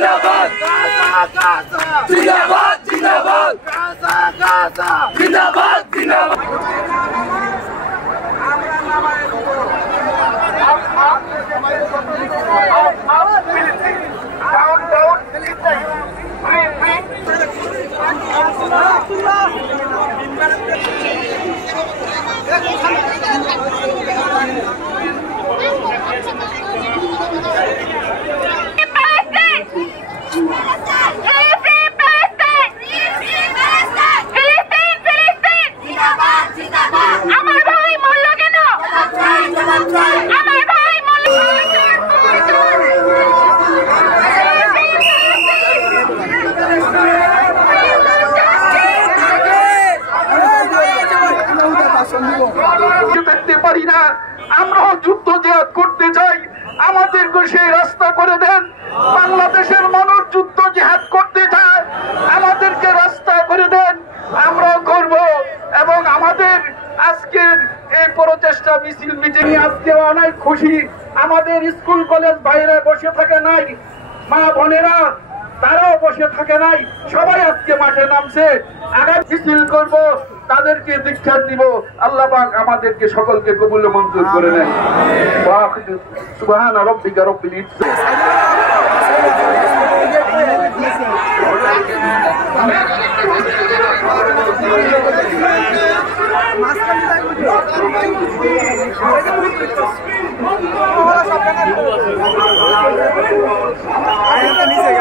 জিন্দাবাদ জিন্দাবাদ জিন্দাবাদ জিন্দাবাদ জিন্দাবাদ দেখতে পারি না, আমরাও যুদ্ধ জিহাদ করতে চাই, আমাদেরকে সেই রাস্তা করে দেন। বাংলাদেশের মানুষ যুদ্ধ জিহাদ করতে চায়, আমাদেরকে রাস্তা করে দেন, আমরাও করব। এবং আমাদের আজকের এই প্রচেষ্টা মিছিল মিটিং আজকে অনেক খুশি। আমাদের স্কুল কলেজ বাইরে বসে থাকে নাই, মা বোনেরা তারাও বসে থাকে নাই, সবাই আজকে মাঠে নামছে। আগামী মিছিল করব, তাদেরকে দীক্ষা দিব। আল্লাহ পাক আমাদেরকে সকলকে কবুল মঞ্জুর করে নেন। সুবহান রাব্বিকা রাব্বিল ইজ্জাতি নিচে